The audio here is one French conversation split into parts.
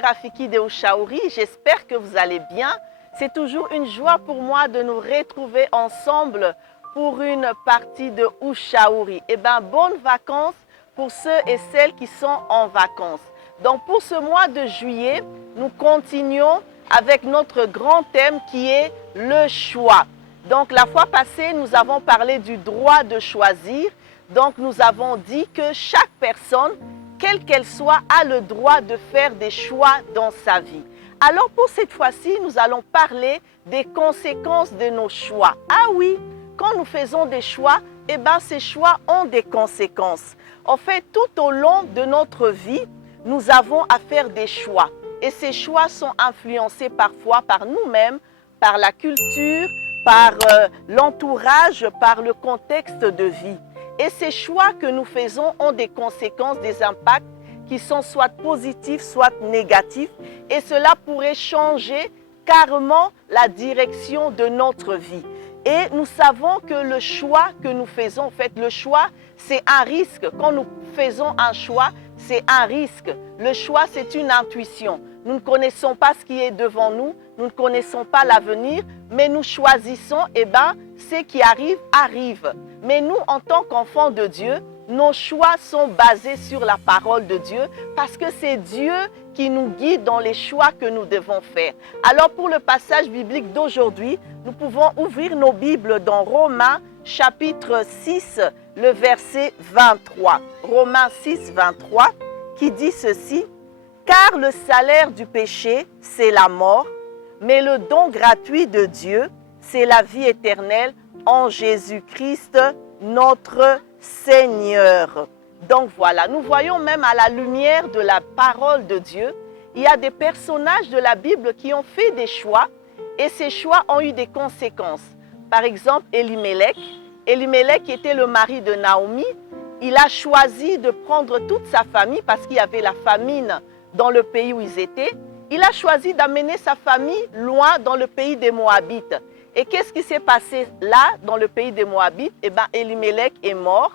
les Rafiki de Ushauri, j'espère que vous allez bien. C'est toujours une joie pour moi de nous retrouver ensemble pour une partie de Ushauri. Eh bien, bonnes vacances pour ceux et celles qui sont en vacances. Donc pour ce mois de juillet, nous continuons avec notre grand thème qui est le choix. Donc la fois passée, nous avons parlé du droit de choisir. Donc nous avons dit que chaque personne, quelle qu'elle soit, a le droit de faire des choix dans sa vie. Alors pour cette fois-ci, nous allons parler des conséquences de nos choix. Ah oui, quand nous faisons des choix, eh bien ces choix ont des conséquences. En fait, tout au long de notre vie, nous avons à faire des choix. Et ces choix sont influencés parfois par nous-mêmes, par la culture, par l'entourage, par le contexte de vie. Et ces choix que nous faisons ont des conséquences, des impacts qui sont soit positifs, soit négatifs. Et cela pourrait changer carrément la direction de notre vie. Et nous savons que le choix que nous faisons, en fait, le choix, c'est un risque. Quand nous faisons un choix, c'est un risque. Le choix, c'est une intuition. Nous ne connaissons pas ce qui est devant nous, nous ne connaissons pas l'avenir, mais nous choisissons, eh bien, ce qui arrive, arrive. Mais nous, en tant qu'enfants de Dieu, nos choix sont basés sur la parole de Dieu parce que c'est Dieu qui nous guide dans les choix que nous devons faire. Alors pour le passage biblique d'aujourd'hui, nous pouvons ouvrir nos Bibles dans Romains chapitre 6, le verset 23. Romains 6, 23, qui dit ceci: « Car le salaire du péché, c'est la mort, mais le don gratuit de Dieu, c'est la vie éternelle en Jésus-Christ, notre Seigneur. » Donc voilà, nous voyons même à la lumière de la parole de Dieu, il y a des personnages de la Bible qui ont fait des choix et ces choix ont eu des conséquences. Par exemple, Elimelech. Elimelech était le mari de Naomi. Il a choisi de prendre toute sa famille parce qu'il y avait la famine dans le pays où ils étaient. Il a choisi d'amener sa famille loin dans le pays des Moabites. Et qu'est-ce qui s'est passé là, dans le pays des Moabites? Eh bien, Elimelech est mort.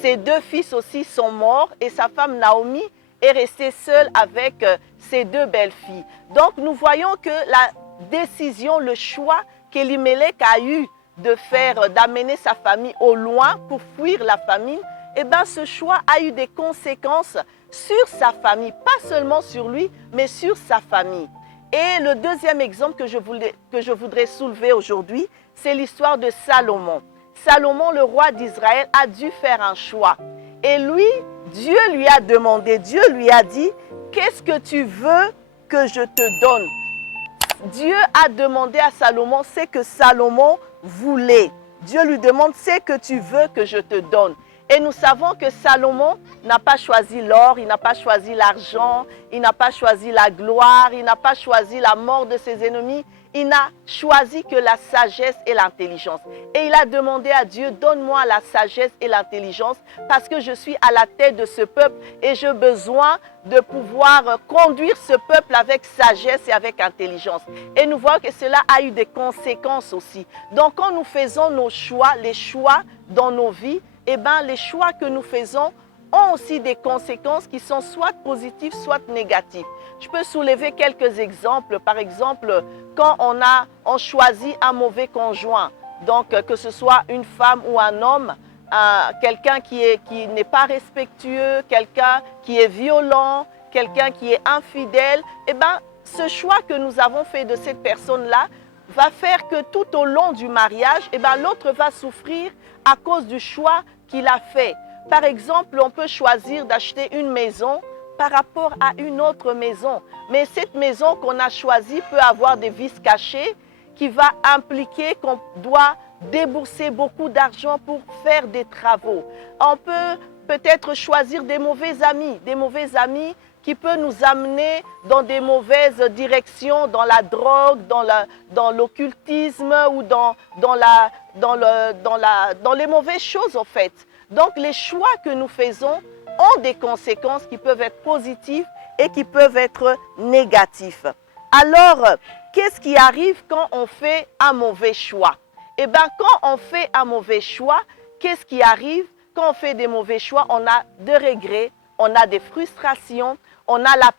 Ses deux fils aussi sont morts et sa femme Naomi est restée seule avec ses deux belles-filles. Donc, nous voyons que la décision, le choix qu'Elimelech a eu de faire, d'amener sa famille au loin pour fuir la famine, eh bien, ce choix a eu des conséquences sur sa famille, pas seulement sur lui, mais sur sa famille. Et le deuxième exemple que je voudrais soulever aujourd'hui, c'est l'histoire de Salomon. Salomon, le roi d'Israël, a dû faire un choix. Et lui, Dieu lui a demandé, Dieu lui a dit, qu'est-ce que tu veux que je te donne? Dieu a demandé à Salomon ce que Salomon voulait. Dieu lui demande ce que tu veux que je te donne. Et nous savons que Salomon n'a pas choisi l'or, il n'a pas choisi l'argent, il n'a pas choisi la gloire, il n'a pas choisi la mort de ses ennemis. Il n'a choisi que la sagesse et l'intelligence. Et il a demandé à Dieu, donne-moi la sagesse et l'intelligence parce que je suis à la tête de ce peuple et j'ai besoin de pouvoir conduire ce peuple avec sagesse et avec intelligence. Et nous voyons que cela a eu des conséquences aussi. Donc quand nous faisons nos choix, les choix dans nos vies, eh bien les choix que nous faisons ont aussi des conséquences qui sont soit positives, soit négatives. Je peux soulever quelques exemples. Par exemple, quand on choisit un mauvais conjoint, donc que ce soit une femme ou un homme, quelqu'un qui n'est pas respectueux, quelqu'un qui est violent, quelqu'un qui est infidèle, eh bien, ce choix que nous avons fait de cette personne-là va faire que tout au long du mariage, eh bien, l'autre va souffrir à cause du choix qu'il a fait. Par exemple, on peut choisir d'acheter une maison par rapport à une autre maison. Mais cette maison qu'on a choisie peut avoir des vices cachés qui va impliquer qu'on doit débourser beaucoup d'argent pour faire des travaux. On peut peut-être choisir des mauvais amis qui peuvent nous amener dans des mauvaises directions, dans la drogue, dans l'occultisme ou dans les mauvaises choses en fait. Donc les choix que nous faisons ont des conséquences qui peuvent être positives et qui peuvent être négatifs. Alors, qu'est-ce qui arrive quand on fait un mauvais choix? Eh bien, quand on fait un mauvais choix, qu'est-ce qui arrive? Quand on fait des mauvais choix, on a de regrets, on a des frustrations, on a la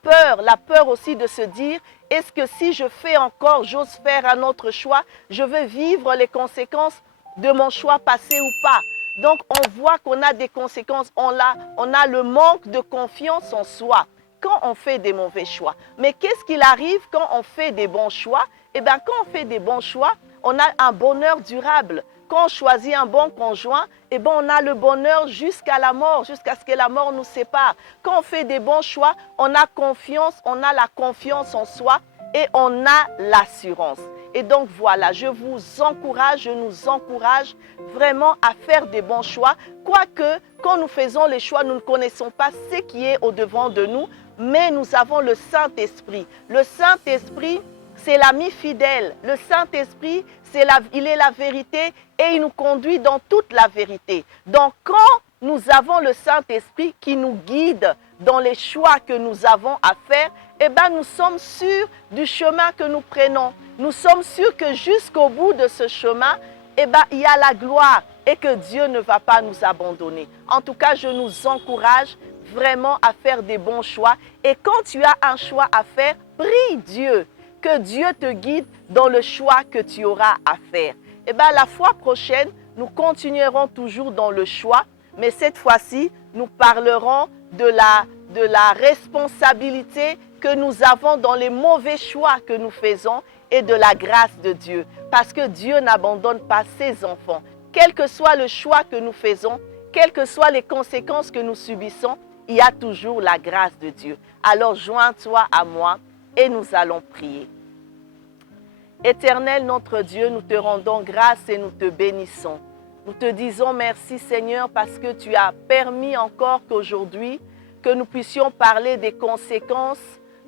peur aussi de se dire, est-ce que si je fais encore, j'ose faire un autre choix, je veux vivre les conséquences de mon choix passé ou pas? Donc, on voit qu'on a des conséquences, on a le manque de confiance en soi quand on fait des mauvais choix. Mais qu'est-ce qu'il arrive quand on fait des bons choix? Eh bien, quand on fait des bons choix, on a un bonheur durable. Quand on choisit un bon conjoint, eh bien, on a le bonheur jusqu'à la mort, jusqu'à ce que la mort nous sépare. Quand on fait des bons choix, on a confiance, on a la confiance en soi et on a l'assurance. Et donc voilà, je nous encourage vraiment à faire des bons choix. Quoique, quand nous faisons les choix, nous ne connaissons pas ce qui est au-devant de nous, mais nous avons le Saint-Esprit. Le Saint-Esprit, c'est l'ami fidèle. Le Saint-Esprit, il est la vérité et il nous conduit dans toute la vérité. Donc, quand nous avons le Saint-Esprit qui nous guide dans les choix que nous avons à faire, eh bien, nous sommes sûrs du chemin que nous prenons. Nous sommes sûrs que jusqu'au bout de ce chemin, eh bien, il y a la gloire et que Dieu ne va pas nous abandonner. En tout cas, je nous encourage vraiment à faire des bons choix. Et quand tu as un choix à faire, prie Dieu, que Dieu te guide dans le choix que tu auras à faire. Eh bien, la fois prochaine, nous continuerons toujours dans le choix, mais cette fois-ci, nous parlerons de la responsabilité que nous avons dans les mauvais choix que nous faisons et de la grâce de Dieu. Parce que Dieu n'abandonne pas ses enfants. Quel que soit le choix que nous faisons, quelles que soient les conséquences que nous subissons, il y a toujours la grâce de Dieu. Alors joins-toi à moi et nous allons prier. Éternel notre Dieu, nous te rendons grâce et nous te bénissons. Nous te disons merci Seigneur parce que tu as permis encore qu'aujourd'hui, que nous puissions parler des conséquences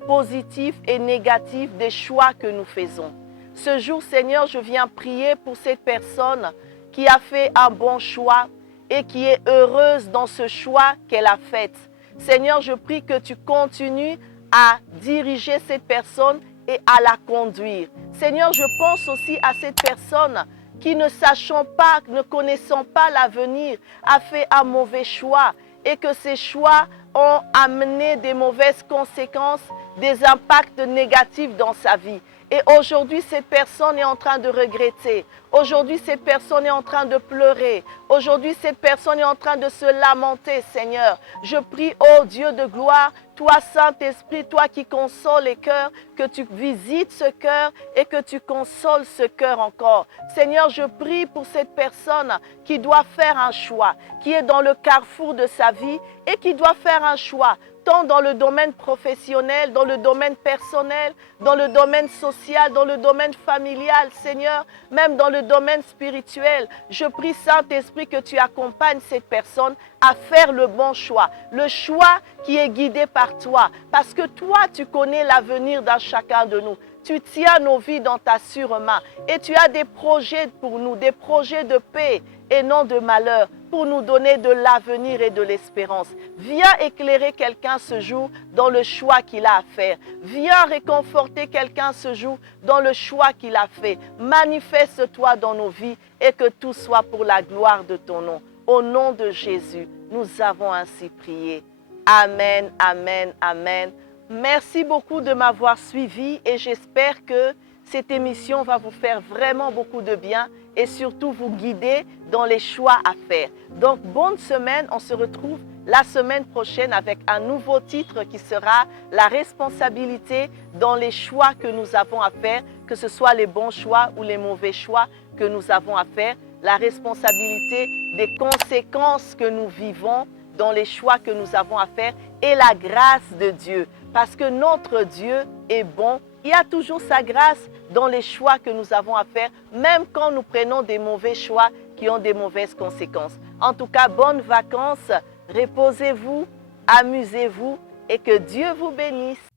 positives et négatives des choix que nous faisons. Ce jour Seigneur, je viens prier pour cette personne qui a fait un bon choix et qui est heureuse dans ce choix qu'elle a fait. Seigneur, je prie que tu continues à diriger cette personne et à la conduire. Seigneur, je pense aussi à cette personne qui ne sachant pas, ne connaissant pas l'avenir, a fait un mauvais choix et que ces choix ont amené des mauvaises conséquences, des impacts négatifs dans sa vie. Et aujourd'hui, cette personne est en train de regretter. Aujourd'hui, cette personne est en train de pleurer. Aujourd'hui, cette personne est en train de se lamenter, Seigneur. Je prie, ô Dieu de gloire, toi, Saint-Esprit, toi qui consoles les cœurs, que tu visites ce cœur et que tu consoles ce cœur encore. Seigneur, je prie pour cette personne qui doit faire un choix, qui est dans le carrefour de sa vie et qui doit faire un choix, tant dans le domaine professionnel, dans le domaine personnel, dans le domaine social, dans le domaine familial, Seigneur, même dans le domaine spirituel. Je prie, Saint-Esprit, que tu accompagnes cette personne à faire le bon choix, le choix qui est guidé par toi, parce que toi, tu connais l'avenir d'un chacun de nous. Tu tiens nos vies dans ta sûre main et tu as des projets pour nous, des projets de paix et non de malheur, pour nous donner de l'avenir et de l'espérance. Viens éclairer quelqu'un ce jour dans le choix qu'il a à faire. Viens réconforter quelqu'un ce jour dans le choix qu'il a fait. Manifeste-toi dans nos vies et que tout soit pour la gloire de ton nom. Au nom de Jésus, nous avons ainsi prié. Amen, amen, amen. Merci beaucoup de m'avoir suivi et j'espère que cette émission va vous faire vraiment beaucoup de bien et surtout vous guider dans les choix à faire. Donc, bonne semaine. On se retrouve la semaine prochaine avec un nouveau titre qui sera la responsabilité dans les choix que nous avons à faire, que ce soit les bons choix ou les mauvais choix que nous avons à faire, la responsabilité des conséquences que nous vivons dans les choix que nous avons à faire et la grâce de Dieu. Parce que notre Dieu est bon. Il y a toujours sa grâce dans les choix que nous avons à faire, même quand nous prenons des mauvais choix qui ont des mauvaises conséquences. En tout cas, bonnes vacances, reposez-vous, amusez-vous et que Dieu vous bénisse.